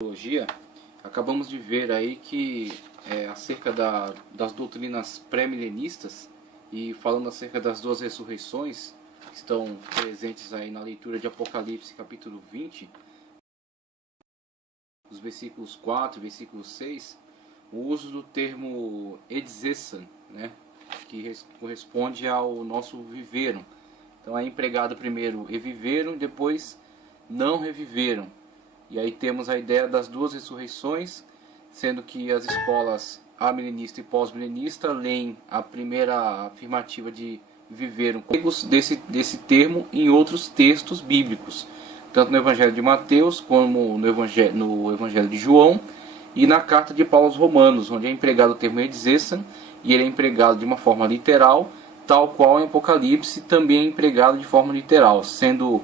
Teologia, acabamos de ver aí que acerca das doutrinas pré-milenistas e falando acerca das duas ressurreições que estão presentes aí na leitura de Apocalipse capítulo 20, os versículos 4 e versículo 6, o uso do termo edzisan, né, que corresponde ao nosso viveram. Então é empregado primeiro reviveram, depois não reviveram. E aí temos a ideia das duas ressurreições, sendo que as escolas amilenista e pós-milenista leem a primeira afirmativa de viveram desse termo em outros textos bíblicos, tanto no Evangelho de Mateus como no Evangelho de João e na carta de Paulo aos Romanos, onde é empregado o termo edzisan e ele é empregado de uma forma literal, tal qual em Apocalipse também é empregado de forma literal, sendo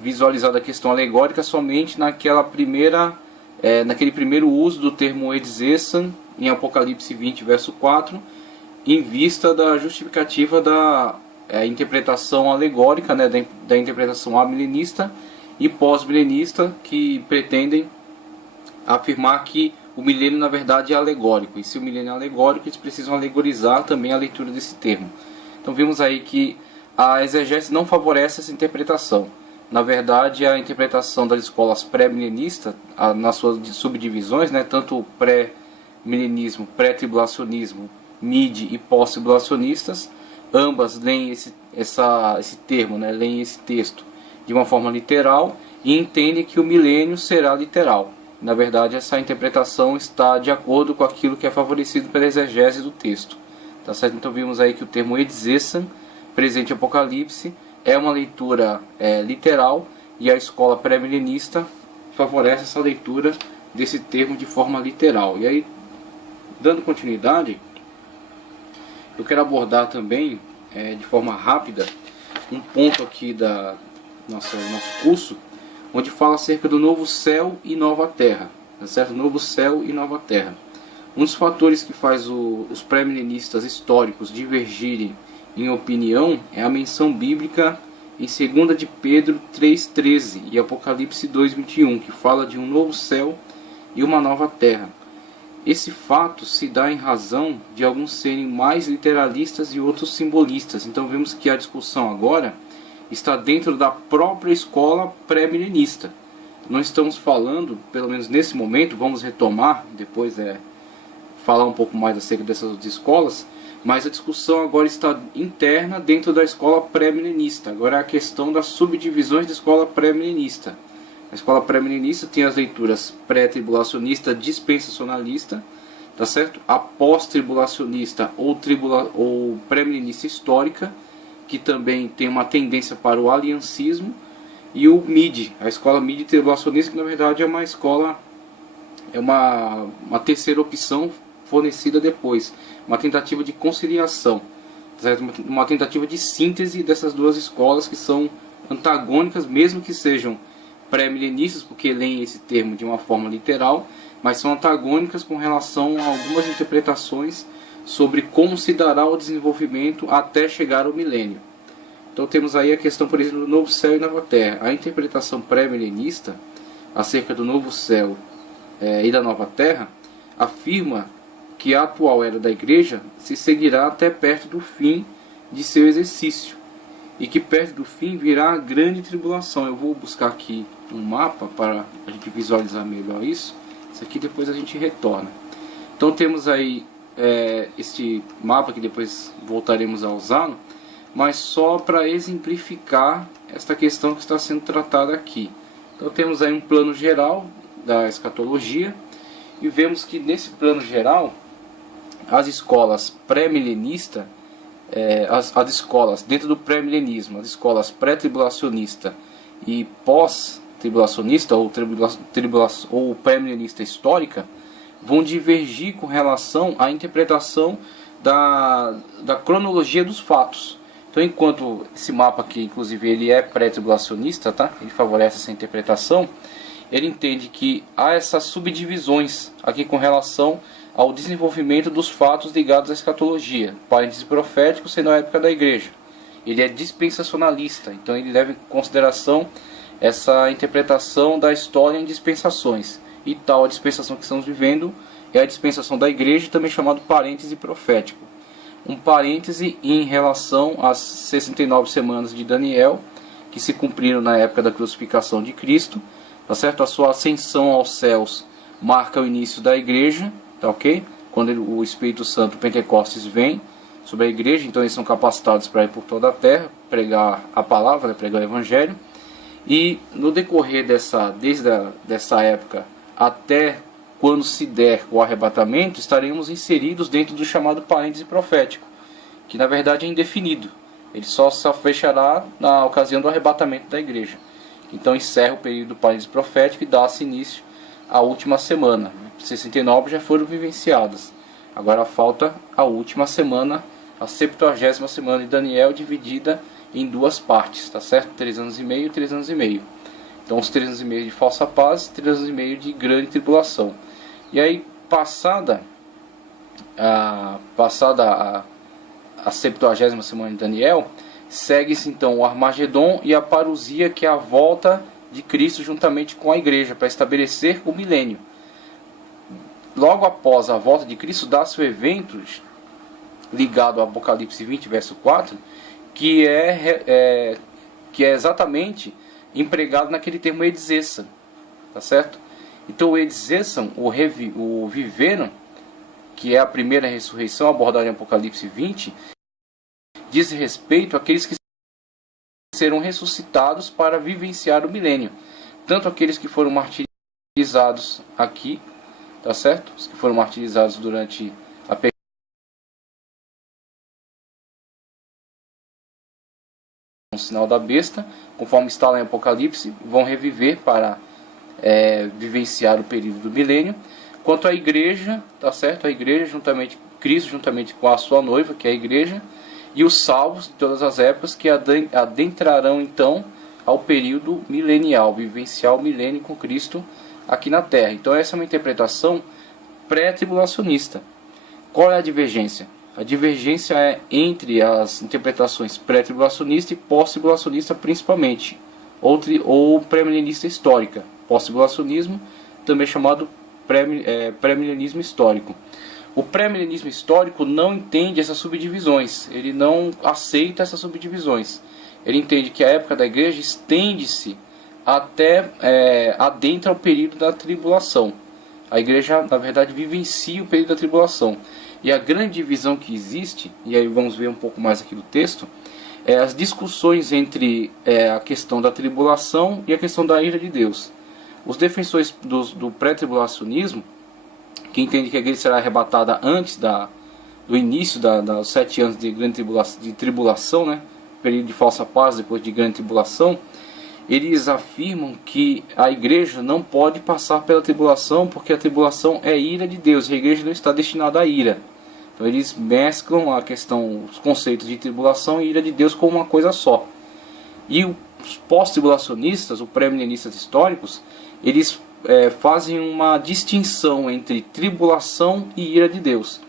visualizada a questão alegórica somente naquele primeiro uso do termo edzisan em Apocalipse 20, verso 4, em vista da justificativa da interpretação alegórica, né, da interpretação amilenista e pós-milenista, que pretendem afirmar que o milênio na verdade é alegórico, e se o milênio é alegórico, eles precisam alegorizar também a leitura desse termo. Então vimos aí que a exegese não favorece essa interpretação. Na verdade, a interpretação das escolas pré-milenistas, nas suas subdivisões, né, tanto pré-milenismo, pré-tribulacionismo, mid e pós-tribulacionistas, ambas leem esse termo, né, leem esse texto de uma forma literal e entendem que o milênio será literal. Na verdade, essa interpretação está de acordo com aquilo que é favorecido pela exegese do texto. Tá certo? Então vimos aí que o termo edzisan, presente em Apocalipse, é uma leitura literal, e a escola pré-milenista favorece essa leitura desse termo de forma literal. E aí, dando continuidade, eu quero abordar também, de forma rápida, um ponto aqui do nosso curso, onde fala acerca do novo céu e nova terra. Tá certo? Novo céu e nova terra. Um dos fatores que faz os pré-milenistas históricos divergirem em opinião é a menção bíblica em 2 de Pedro 3,13 e Apocalipse 2,21, que fala de um novo céu e uma nova terra. Esse fato se dá em razão de alguns serem mais literalistas e outros simbolistas. Então vemos que a discussão agora está dentro da própria escola pré-milenista. Não estamos falando, pelo menos nesse momento, vamos retomar, depois falar um pouco mais acerca dessas outras escolas, mas a discussão agora está interna dentro da escola pré-milenista. Agora é a questão das subdivisões da escola pré-milenista. A escola pré-milenista tem as leituras pré-tribulacionista, dispensacionalista, tá certo? A pós-tribulacionista ou pré-milenista histórica, que também tem uma tendência para o aliancismo, e o MID, a escola MID tribulacionista, que na verdade é uma escola, uma terceira opção fornecida depois, uma tentativa de conciliação, certo? Uma tentativa de síntese dessas duas escolas que são antagônicas, mesmo que sejam pré-milenistas, porque leem esse termo de uma forma literal, mas são antagônicas com relação a algumas interpretações sobre como se dará o desenvolvimento até chegar ao milênio. Então temos aí a questão, por exemplo, do novo céu e nova terra. A interpretação pré-milenista acerca do novo céu e da nova terra afirma que a atual era da igreja se seguirá até perto do fim de seu exercício, e que perto do fim virá a grande tribulação. Eu vou buscar aqui um mapa para a gente visualizar melhor isso. Isso aqui depois a gente retorna. Então temos aí este mapa, que depois voltaremos a usá-lo, mas só para exemplificar esta questão que está sendo tratada aqui. Então temos aí um plano geral da escatologia, e vemos que nesse plano geral as escolas pré-milenista, as escolas dentro do pré-milenismo, as escolas pré-tribulacionista e pós-tribulacionista ou pré-milenista histórica, vão divergir com relação à interpretação da cronologia dos fatos. Então, enquanto esse mapa aqui, inclusive, ele é pré-tribulacionista, tá? Ele favorece essa interpretação, ele entende que há essas subdivisões aqui com relação ao desenvolvimento dos fatos ligados à escatologia. Parênteses profético sendo a época da igreja. Ele é dispensacionalista, então ele leva em consideração essa interpretação da história em dispensações. e tal a dispensação que estamos vivendo é a dispensação da igreja, também chamado parêntese profético. Um parêntese em relação às 69 semanas de Daniel, que se cumpriram na época da crucificação de Cristo, tá certo? A sua ascensão aos céus marca o início da igreja, tá ok? Quando o Espírito Santo, Pentecostes, vem sobre a igreja, então eles são capacitados para ir por toda a terra, pregar a palavra, né? Pregar o evangelho. E no decorrer dessa época até quando se der o arrebatamento, estaremos inseridos dentro do chamado parêntese profético, que na verdade é indefinido. Ele só fechará na ocasião do arrebatamento da igreja. Então encerra o período do parêntese profético e dá-se início à última semana. 69 já foram vivenciadas. Agora falta a última semana, a 70ª semana de Daniel, dividida em duas partes, tá certo? 3 anos e meio e 3 anos e meio. Então os 3 anos e meio de falsa paz, 3 anos e meio de grande tribulação. E aí, passada a 70ª semana de Daniel, segue-se então o Armagedon e a parousia, que é a volta de Cristo juntamente com a igreja, para estabelecer o milênio. Logo após a volta de Cristo, dá-se o evento ligado ao Apocalipse 20, verso 4, que é exatamente empregado naquele termo Eidzesan, tá certo? Então o Eidzesan, o viveram, que é a primeira ressurreição abordada em Apocalipse 20, diz respeito àqueles que serão ressuscitados para vivenciar o milênio, tanto aqueles que foram martirizados aqui, tá certo? Os que foram martirizados durante a um sinal da besta, conforme está lá em Apocalipse, vão reviver para vivenciar o período do milênio. Quanto à igreja, tá certo? A igreja, juntamente Cristo, juntamente com a sua noiva, que é a igreja, e os salvos de todas as épocas, que adentrarão então ao período milenial, vivenciar o milênio com Cristo aqui na Terra. Então essa é uma interpretação pré-tribulacionista. Qual é a divergência? A divergência é entre as interpretações pré-tribulacionista e pós-tribulacionista, principalmente, ou pré-milenista histórica. Pós-tribulacionismo, também chamado pré-milenismo histórico. O pré-milenismo histórico não entende essas subdivisões, ele não aceita essas subdivisões. Ele entende que a época da igreja estende-se até adentra o período da tribulação. A igreja, na verdade, vivencia o período da tribulação. E a grande divisão que existe, e aí vamos ver um pouco mais aqui do texto, é as discussões entre a questão da tribulação e a questão da ira de Deus. Os defensores do pré-tribulacionismo, que entendem que a igreja será arrebatada antes do início dos 7 anos de grande tribulação, né? Período de falsa paz, depois de grande tribulação, eles afirmam que a igreja não pode passar pela tribulação, porque a tribulação é ira de Deus, e a igreja não está destinada à ira. Então eles mesclam os conceitos de tribulação e ira de Deus como uma coisa só. E os pós-tribulacionistas, os pré-milenistas históricos, eles fazem uma distinção entre tribulação e ira de Deus.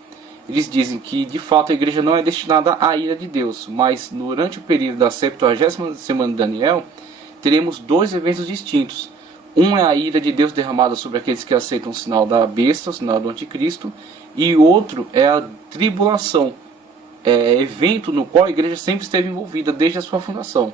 Eles dizem que de fato a igreja não é destinada à ira de Deus, mas durante o período da 70ª semana de Daniel, teremos dois eventos distintos. Um é a ira de Deus derramada sobre aqueles que aceitam o sinal da besta, o sinal do anticristo, e outro é a tribulação, evento no qual a igreja sempre esteve envolvida desde a sua fundação.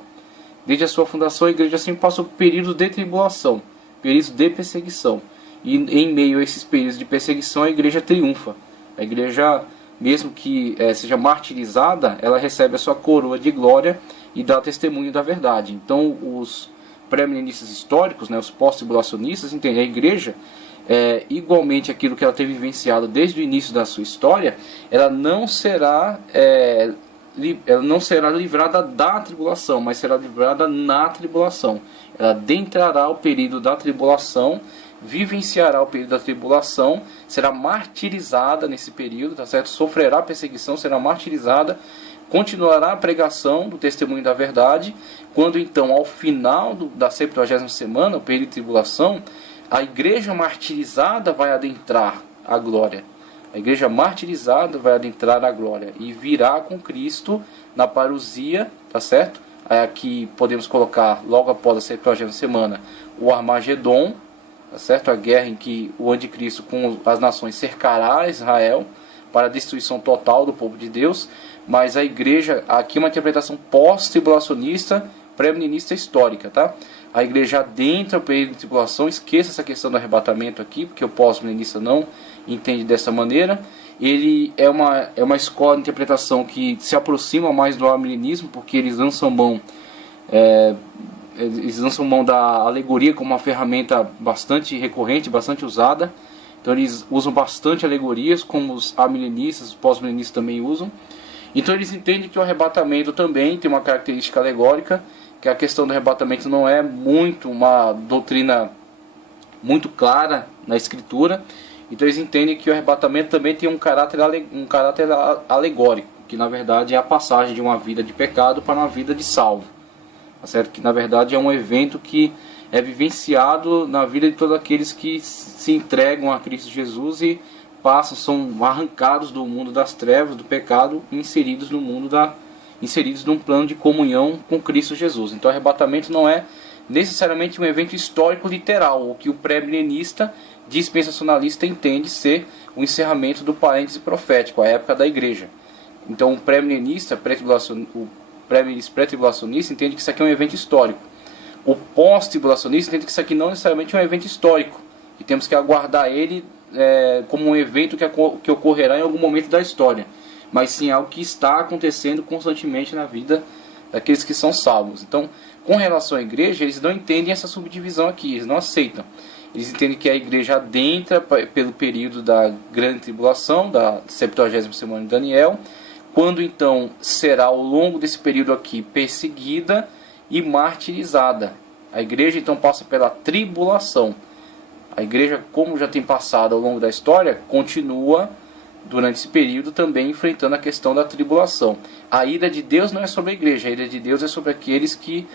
Desde a sua fundação, a igreja sempre passou por períodos de tribulação, períodos de perseguição. E em meio a esses períodos de perseguição, a igreja triunfa. A igreja, mesmo que seja martirizada, ela recebe a sua coroa de glória e dá testemunho da verdade. Então, os pré-milenistas históricos, né, os pós-tribulacionistas, entendem a igreja, igualmente aquilo que ela teve vivenciado desde o início da sua história, ela não será livrada da tribulação, mas será livrada na tribulação. Ela adentrará o período da tribulação, vivenciará o período da tribulação, será martirizada nesse período, tá certo? Sofrerá perseguição, será martirizada, continuará a pregação do testemunho da verdade. Quando então, ao final da 70ª semana, o período de tribulação, a igreja martirizada vai adentrar a glória. A igreja martirizada vai adentrar a glória e virá com Cristo na parousia, tá certo? Aqui podemos colocar, logo após a 70ª semana, o Armagedon, tá certo? A guerra em que o anticristo com as nações cercará Israel para a destruição total do povo de Deus, mas a igreja, aqui é uma interpretação pós-tribulacionista, pré-milenista histórica, tá? A igreja adentra o período de tribulação, esqueça essa questão do arrebatamento aqui, porque o pós-milenista não entende dessa maneira. Ele é uma escola de interpretação que se aproxima mais do amilenismo, porque eles lançam mão da alegoria como uma ferramenta bastante recorrente, bastante usada. Então eles usam bastante alegorias, como os amilenistas, os pós-milenistas também usam. Então eles entendem que o arrebatamento também tem uma característica alegórica, que a questão do arrebatamento não é muito uma doutrina muito clara na escritura. Então eles entendem que o arrebatamento também tem um caráter alegórico, que na verdade é a passagem de uma vida de pecado para uma vida de salvo, tá certo? Que na verdade é um evento que é vivenciado na vida de todos aqueles que se entregam a Cristo Jesus e são arrancados do mundo das trevas, do pecado, e inseridos num plano de comunhão com Cristo Jesus. Então o arrebatamento não é necessariamente um evento histórico literal, o que o pré-milenista dispensacionalista entende ser o encerramento do parêntese profético, a época da igreja. Então o pré-milenista, pré-tribulacionista entende que isso aqui é um evento histórico. O pós-tribulacionista entende que isso aqui não necessariamente é um evento histórico, que temos que aguardar ele como um evento que ocorrerá em algum momento da história, mas sim algo que está acontecendo constantemente na vida daqueles que são salvos. Então, com relação à igreja, eles não entendem essa subdivisão aqui, eles não aceitam. Eles entendem que a igreja adentra pelo período da grande tribulação, da 70ª semana de Daniel, quando então será ao longo desse período aqui perseguida e martirizada. A igreja então passa pela tribulação. A igreja, como já tem passado ao longo da história, continua durante esse período também enfrentando a questão da tribulação. A ira de Deus não é sobre a igreja, a ira de Deus é sobre aqueles que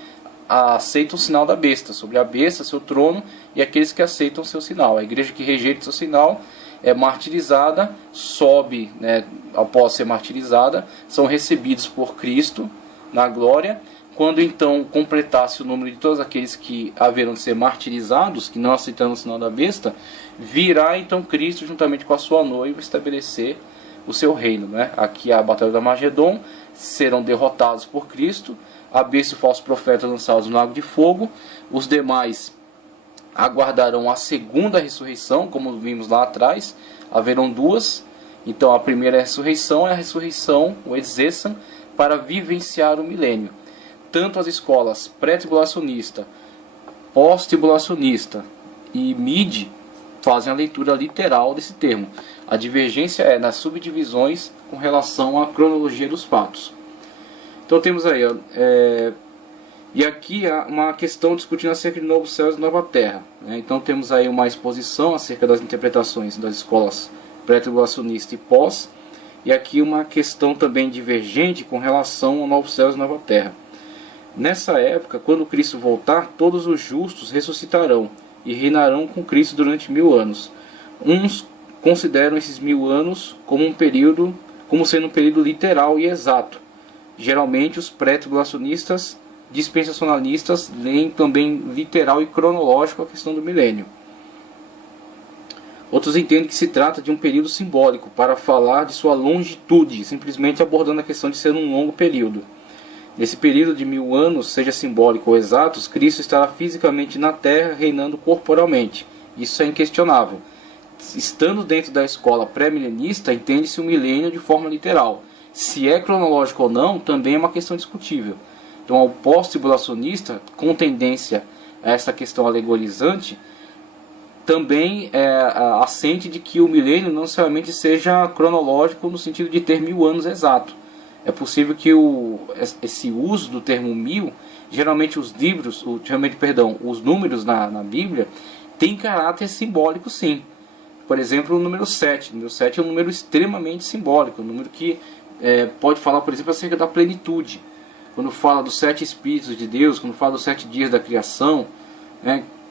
aceitam o sinal da besta, sobre a besta, seu trono, e aqueles que aceitam o seu sinal. A igreja que rejeita o seu sinal é martirizada, sobe, após ser martirizada, são recebidos por Cristo na glória. Quando então completasse o número de todos aqueles que haverão de ser martirizados, que não aceitando o sinal da besta, virá então Cristo juntamente com a sua noiva estabelecer o seu reino. Aqui a batalha do Armagedon, serão derrotados por Cristo, a besta e o falso profeta lançados no lago de fogo, os demais aguardarão a segunda ressurreição, como vimos lá atrás, haverão duas. Então a primeira ressurreição é a ressurreição, o Exessan, para vivenciar o milênio. Tanto as escolas pré-tribulacionista, pós-tribulacionista e mid fazem a leitura literal desse termo. A divergência é nas subdivisões com relação à cronologia dos fatos. Então temos aí, e aqui há uma questão discutindo acerca de novos céus e nova terra. Então temos aí uma exposição acerca das interpretações das escolas pré-tribulacionista e pós, e aqui uma questão também divergente com relação ao novos céus e nova terra. Nessa época, quando Cristo voltar, todos os justos ressuscitarão e reinarão com Cristo durante 1000 anos. Uns consideram esses 1000 anos como sendo um período literal e exato. Geralmente os pré-tribulacionistas dispensacionalistas leem também literal e cronológico a questão do milênio. Outros entendem que se trata de um período simbólico para falar de sua longitude, simplesmente abordando a questão de ser um longo período. Nesse período de 1000 anos, seja simbólico ou exatos, Cristo estará fisicamente na Terra, reinando corporalmente. Isso é inquestionável. Estando dentro da escola pré-milenista, entende-se o milênio de forma literal. Se é cronológico ou não, também é uma questão discutível. Então, ao pós-tribulacionista, com tendência a essa questão alegorizante, também assente de que o milênio não necessariamente seja cronológico no sentido de ter 1000 anos exato. É possível que esse uso do termo 1000, geralmente os números na Bíblia, têm caráter simbólico sim. Por exemplo, o número 7. O número 7 é um número extremamente simbólico, um número que pode falar, por exemplo, acerca da plenitude. Quando fala dos 7 Espíritos de Deus, quando fala dos 7 dias da criação,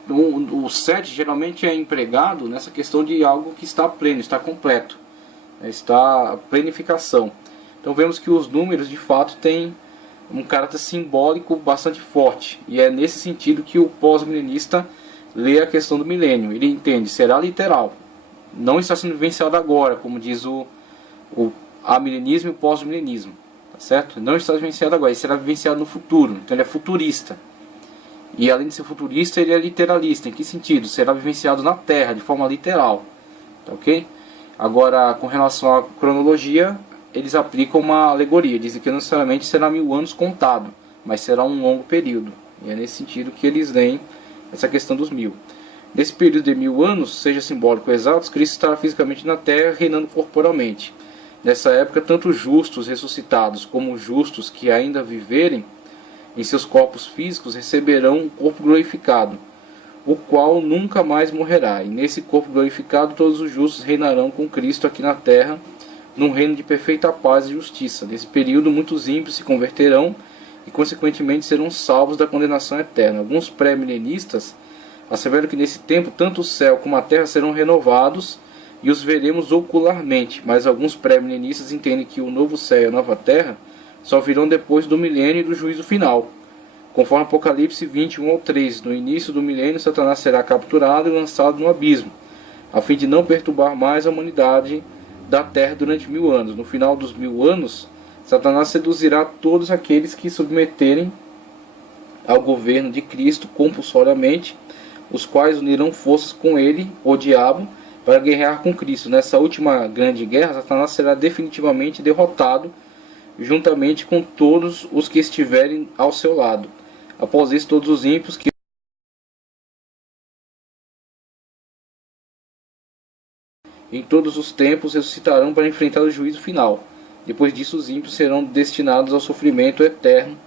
o 7 geralmente é empregado nessa questão de algo que está pleno, está completo, está a plenificação. Então vemos que os números de fato têm um caráter simbólico bastante forte, e é nesse sentido que o pós-milenista lê a questão do milênio. Ele entende, será literal. Não está sendo vivenciado agora, como diz o amilenismo e o pós-milenismo. Tá certo? Não está vivenciado agora, ele será vivenciado no futuro. Então ele é futurista. E além de ser futurista, ele é literalista. Em que sentido? Será vivenciado na Terra, de forma literal. Tá ok? Agora, com relação à cronologia, eles aplicam uma alegoria. Dizem que não necessariamente será 1000 anos contado, mas será um longo período. E é nesse sentido que eles leem essa questão dos 1000. Nesse período de 1000 anos, seja simbólico ou exato, Cristo estará fisicamente na Terra, reinando corporalmente. Nessa época, tanto os justos ressuscitados como os justos que ainda viverem em seus corpos físicos receberão um corpo glorificado, o qual nunca mais morrerá. E nesse corpo glorificado todos os justos reinarão com Cristo aqui na terra, num reino de perfeita paz e justiça. Nesse período muitos ímpios se converterão e consequentemente serão salvos da condenação eterna. Alguns pré-milenistas asseveram que nesse tempo tanto o céu como a terra serão renovados e os veremos ocularmente, mas alguns pré-milenistas entendem que o novo céu e a nova terra só virão depois do milênio e do juízo final. Conforme Apocalipse 21 ao 3, no início do milênio, Satanás será capturado e lançado no abismo, a fim de não perturbar mais a humanidade da terra durante 1000 anos. No final dos 1000 anos, Satanás seduzirá todos aqueles que submeterem ao governo de Cristo compulsoriamente, os quais unirão forças com ele, o diabo, para guerrear com Cristo. Nessa última grande guerra, Satanás será definitivamente derrotado, juntamente com todos os que estiverem ao seu lado. Após isso, todos os ímpios que em todos os tempos ressuscitarão para enfrentar o juízo final. Depois disso, os ímpios serão destinados ao sofrimento eterno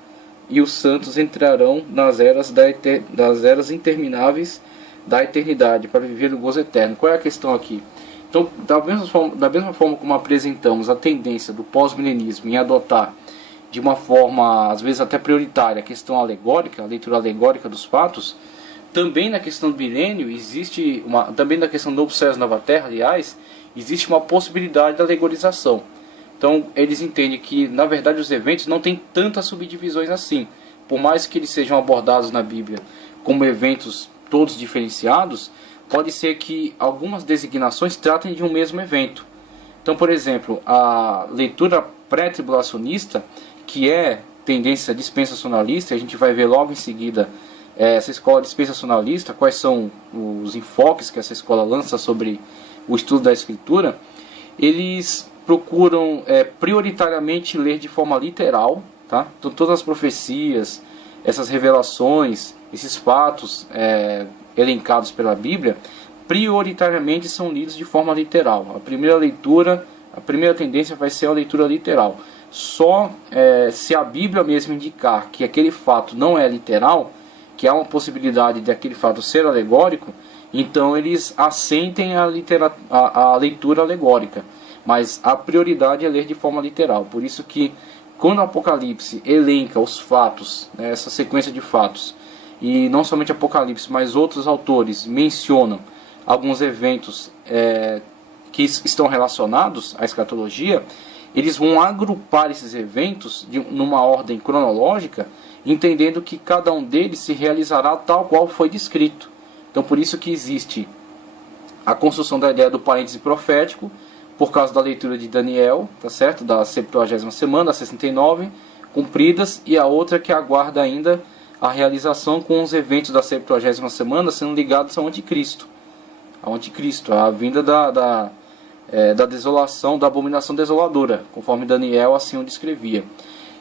e os santos entrarão nas eras das eras intermináveis da eternidade para viver o gozo eterno. Qual é a questão aqui? Então, da mesma forma como apresentamos a tendência do pós-milenismo em adotar de uma forma, às vezes até prioritária, a questão alegórica, a leitura alegórica dos fatos, também na questão do milênio, também na questão do novo céu e nova terra, aliás, existe uma possibilidade de alegorização. Então, eles entendem que, na verdade, os eventos não têm tantas subdivisões assim. Por mais que eles sejam abordados na Bíblia como eventos todos diferenciados, pode ser que algumas designações tratem de um mesmo evento. Então, por exemplo, a leitura pré-tribulacionista, que é tendência dispensacionalista, a gente vai ver logo em seguida essa escola dispensacionalista, quais são os enfoques que essa escola lança sobre o estudo da Escritura. Eles procuram prioritariamente ler de forma literal, tá? Então, todas as profecias, essas revelações, esses fatos elencados pela Bíblia, prioritariamente são lidos de forma literal. A primeira tendência vai ser a leitura literal. Só se a Bíblia mesmo indicar que aquele fato não é literal, que há uma possibilidade de aquele fato ser alegórico, então eles assentem a leitura alegórica. Mas a prioridade é ler de forma literal. Por isso que quando o Apocalipse elenca os fatos, essa sequência de fatos, e não somente Apocalipse, mas outros autores mencionam alguns eventos que estão relacionados à escatologia, eles vão agrupar esses eventos numa ordem cronológica, entendendo que cada um deles se realizará tal qual foi descrito. Então, por isso que existe a construção da ideia do parêntese profético, por causa da leitura de Daniel, tá certo? Da 70ª semana, da 69, cumpridas, e a outra que aguarda ainda a realização com os eventos da 70ª semana sendo ligados ao anticristo. Ao anticristo, a vinda da desolação, da abominação desoladora, conforme Daniel assim o descrevia.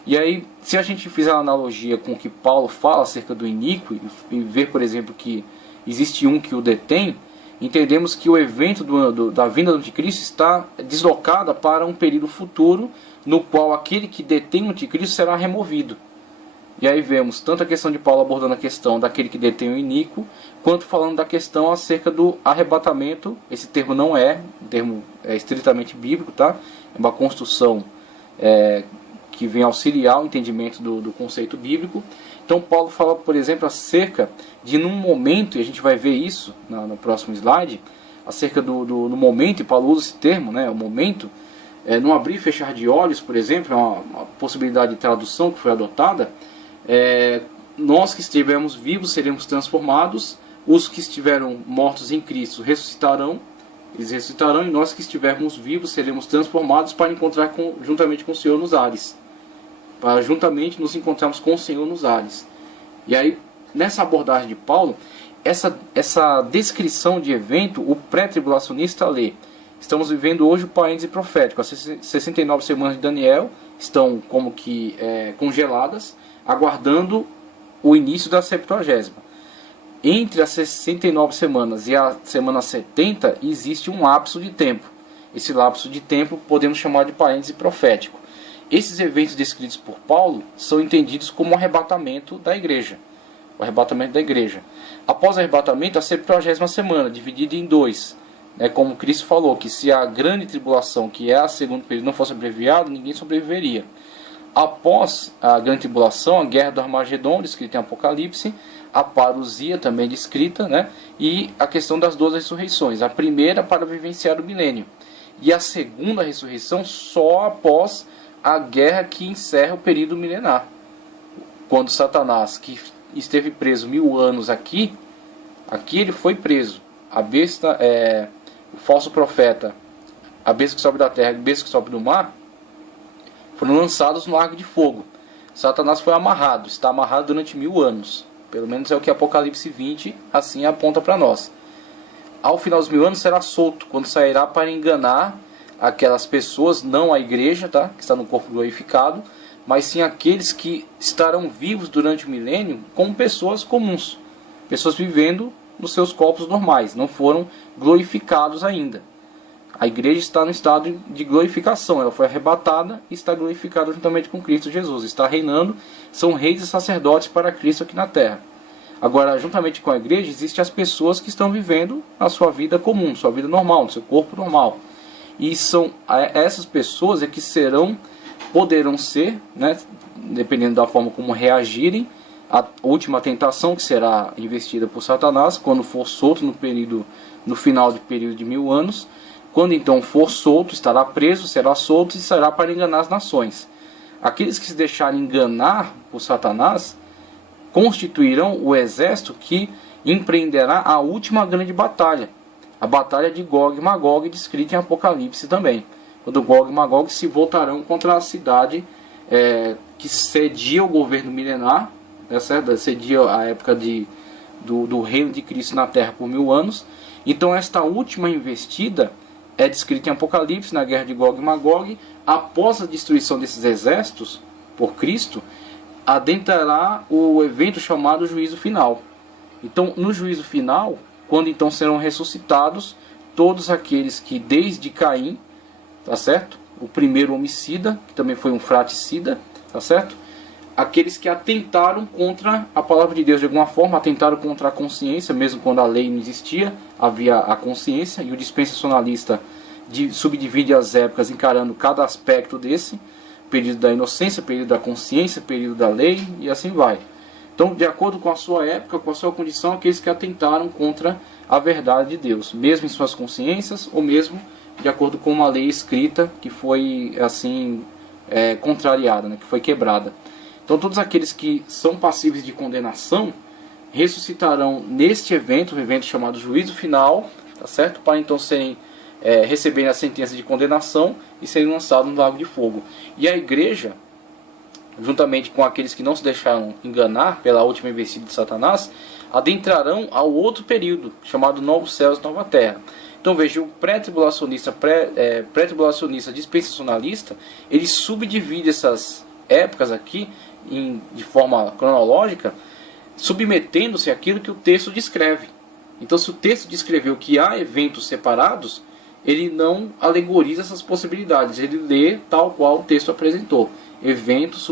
E aí, se a gente fizer uma analogia com o que Paulo fala acerca do iníquo, e ver, por exemplo, que existe um que o detém, entendemos que o evento da vinda do anticristo está deslocada para um período futuro, no qual aquele que detém o anticristo será removido. E aí vemos tanto a questão de Paulo abordando a questão daquele que detém o iníquo, quanto falando da questão acerca do arrebatamento. Esse termo não é um termo estritamente bíblico, tá? É uma construção que vem auxiliar o entendimento do conceito bíblico. Então Paulo fala, por exemplo, acerca de num momento, e a gente vai ver isso no próximo slide, acerca do momento, e Paulo usa esse termo, o momento, num abrir e fechar de olhos, por exemplo, é uma possibilidade de tradução que foi adotada. Nós que estivermos vivos seremos transformados, os que estiveram mortos em Cristo ressuscitarão, eles ressuscitarão, e nós que estivermos vivos seremos transformados para encontrar juntamente com o Senhor nos ares. Para juntamente nos encontrarmos com o Senhor nos ares. E aí, nessa abordagem de Paulo, essa descrição de evento, o pré-tribulacionista lê: estamos vivendo hoje o parêntese profético. As 69 semanas de Daniel estão como que congeladas, aguardando o início da 70ª. Entre as 69 semanas e a semana 70 existe um lapso de tempo. Esse lapso de tempo podemos chamar de parêntese profético. Esses eventos descritos por Paulo são entendidos como o arrebatamento da igreja. O arrebatamento da igreja. Após o arrebatamento, a 70ª semana, dividida em dois. Como Cristo falou, que se a grande tribulação, que é a segundo período, não fosse abreviada, ninguém sobreviveria. Após a grande tribulação, a guerra do Armagedon, descrita em Apocalipse, a parousia, também descrita, e a questão das 12 ressurreições. A primeira para vivenciar o milênio. E a segunda ressurreição só após a guerra que encerra o período milenar. Quando Satanás, que esteve preso 1000 anos aqui ele foi preso. A besta, o falso profeta, a besta que sobe da terra e a besta que sobe do mar, foram lançados no lago de fogo. Satanás foi amarrado, está amarrado durante 1000 anos. Pelo menos é o que Apocalipse 20 assim aponta para nós. Ao final dos 1000 anos será solto, quando sairá para enganar aquelas pessoas, não a igreja, que está no corpo glorificado, mas sim aqueles que estarão vivos durante o milênio como pessoas comuns, pessoas vivendo nos seus corpos normais, não foram glorificados ainda. A igreja está no estado de glorificação, ela foi arrebatada e está glorificada juntamente com Cristo Jesus, está reinando, são reis e sacerdotes para Cristo aqui na terra. Agora, juntamente com a igreja, existem as pessoas que estão vivendo a sua vida comum, sua vida normal, no seu corpo normal. E são essas pessoas que poderão ser, dependendo da forma como reagirem, a última tentação que será investida por Satanás, quando for solto no final do período de 1000 anos. Quando então for solto, estará preso, será solto e será para enganar as nações. Aqueles que se deixarem enganar por Satanás constituirão o exército que empreenderá a última grande batalha. A batalha de Gog e Magog, descrita em Apocalipse também. Quando Gog e Magog se voltarão contra a cidade que cedia o governo milenar, cedia a época do reino de Cristo na terra por 1000 anos. Então esta última investida é descrita em Apocalipse, na guerra de Gog e Magog. Após a destruição desses exércitos por Cristo, adentrará o evento chamado juízo final. Então, no juízo final, quando então serão ressuscitados todos aqueles que desde Caim, tá certo? O primeiro homicida, que também foi um fratricida, tá certo? Aqueles que atentaram contra a palavra de Deus de alguma forma, atentaram contra a consciência, mesmo quando a lei não existia, havia a consciência, e o dispensacionalista subdivide as épocas encarando cada aspecto desse, período da inocência, período da consciência, período da lei, e assim vai. Então, de acordo com a sua época, com a sua condição, aqueles que atentaram contra a verdade de Deus, mesmo em suas consciências, ou mesmo de acordo com uma lei escrita que foi assim contrariada, que foi quebrada. Então, todos aqueles que são passíveis de condenação ressuscitarão neste evento, um evento chamado juízo final, tá certo? Para então receberem a sentença de condenação e serem lançados no lago de fogo. E a igreja, juntamente com aqueles que não se deixaram enganar pela última investida de Satanás, adentrarão ao outro período, chamado Novos Céus e Nova Terra. Então veja, o pré-tribulacionista, dispensacionalista, ele subdivide essas épocas aqui de forma cronológica, submetendo-se àquilo que o texto descreve. Então, se o texto descreveu que há eventos separados, ele não alegoriza essas possibilidades, ele lê tal qual o texto apresentou, eventos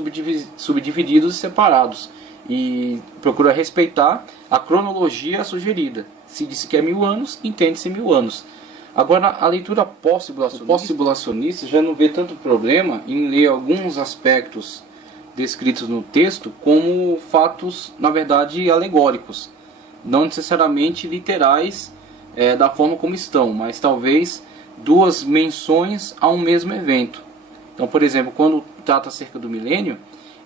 subdivididos e separados, e procura respeitar a cronologia sugerida. Se disse que é 1000 anos, entende-se 1000 anos. Agora, a leitura pós-tribulacionista já não vê tanto problema em ler alguns aspectos descritos no texto como fatos, na verdade, alegóricos, não necessariamente literais da forma como estão, mas talvez duas menções a um mesmo evento. Então, por exemplo, quando trata acerca do milênio,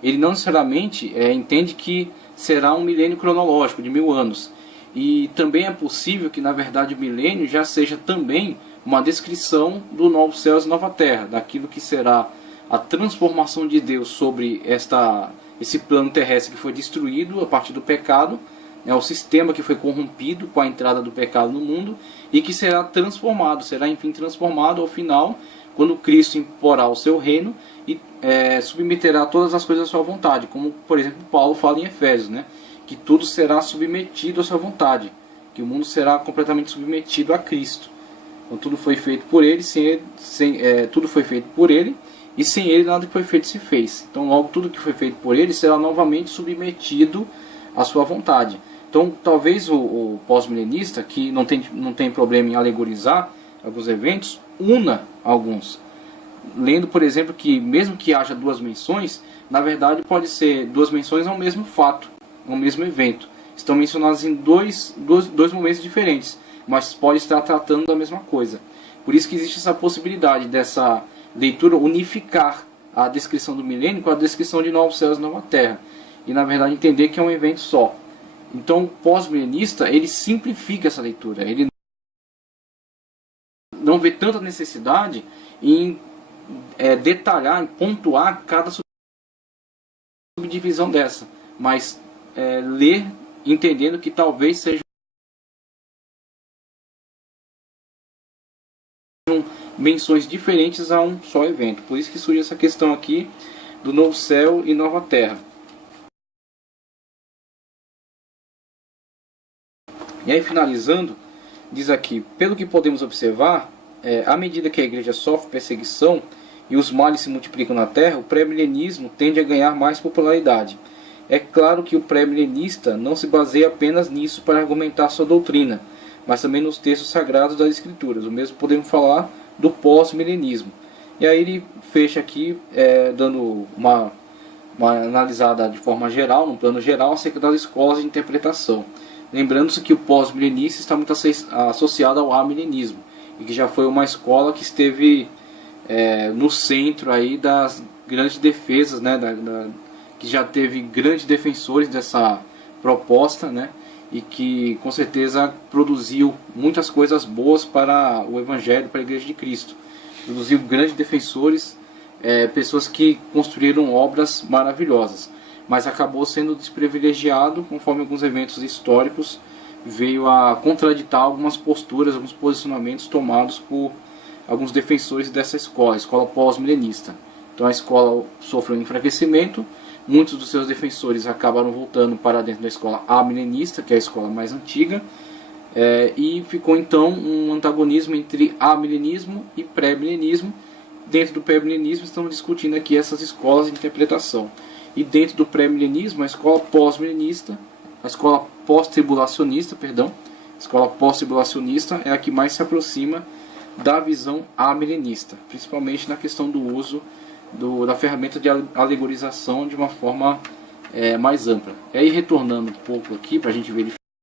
ele não necessariamente entende que será um milênio cronológico de 1000 anos. E também é possível que, na verdade, o milênio já seja também uma descrição do novo céu e nova terra, daquilo que será a transformação de Deus sobre esse plano terrestre que foi destruído a partir do pecado, né, o sistema que foi corrompido com a entrada do pecado no mundo, e que será transformado, será enfim transformado ao final, quando Cristo imporá o seu reino e submeterá todas as coisas à sua vontade, como por exemplo Paulo fala em Efésios, né, que tudo será submetido à sua vontade, que o mundo será completamente submetido a Cristo. Então tudo foi feito por ele, tudo foi feito por ele, e sem ele nada que foi feito se fez. Então logo tudo que foi feito por ele será novamente submetido à sua vontade. Então talvez o pós-milenista, que não tem problema em alegorizar alguns eventos, una alguns. Lendo, por exemplo, que mesmo que haja duas menções, na verdade pode ser duas menções ao mesmo fato, ao mesmo evento. Estão mencionadas em dois momentos diferentes, mas pode estar tratando da mesma coisa. Por isso que existe essa possibilidade dessa leitura unificar a descrição do milênio com a descrição de novos céus e nova terra. E na verdade entender que é um evento só. Então o pós-milenista, ele simplifica essa leitura. Ele não vê tanta necessidade em detalhar, em pontuar cada subdivisão dessa. Mas ler entendendo que talvez sejam menções diferentes a um só evento. Por isso que surge essa questão aqui do novo céu e nova terra. E aí, finalizando, diz aqui: pelo que podemos observar, à medida que a igreja sofre perseguição e os males se multiplicam na terra, o pré-milenismo tende a ganhar mais popularidade. É claro que o pré-milenista não se baseia apenas nisso para argumentar sua doutrina, mas também nos textos sagrados das Escrituras. O mesmo podemos falar do pós-milenismo. E aí ele fecha aqui dando uma analisada de forma geral, num plano geral, acerca das escolas de interpretação. Lembrando-se que o pós-milenista está muito associado ao amilenismo, e que já foi uma escola que esteve no centro aí das grandes defesas, né, que já teve grandes defensores dessa proposta, né, e que com certeza produziu muitas coisas boas para o Evangelho, para a Igreja de Cristo. Produziu grandes defensores, pessoas que construíram obras maravilhosas, mas acabou sendo desprivilegiado conforme alguns eventos históricos veio a contraditar algumas posturas, alguns posicionamentos tomados por alguns defensores dessa escola, a escola pós-milenista. Então a escola sofreu um enfraquecimento, muitos dos seus defensores acabaram voltando para dentro da escola amilenista, que é a escola mais antiga, e ficou então um antagonismo entre amilenismo e pré-milenismo. Dentro do pré-milenismo estamos discutindo aqui essas escolas de interpretação. E dentro do pré-milenismo, a escola pós-milenista, a escola pós-tribulacionista, a escola pós-tribulacionista é a que mais se aproxima da visão amilenista, principalmente na questão do uso da ferramenta de alegorização de uma forma mais ampla. E aí, retornando um pouco aqui para a gente verificar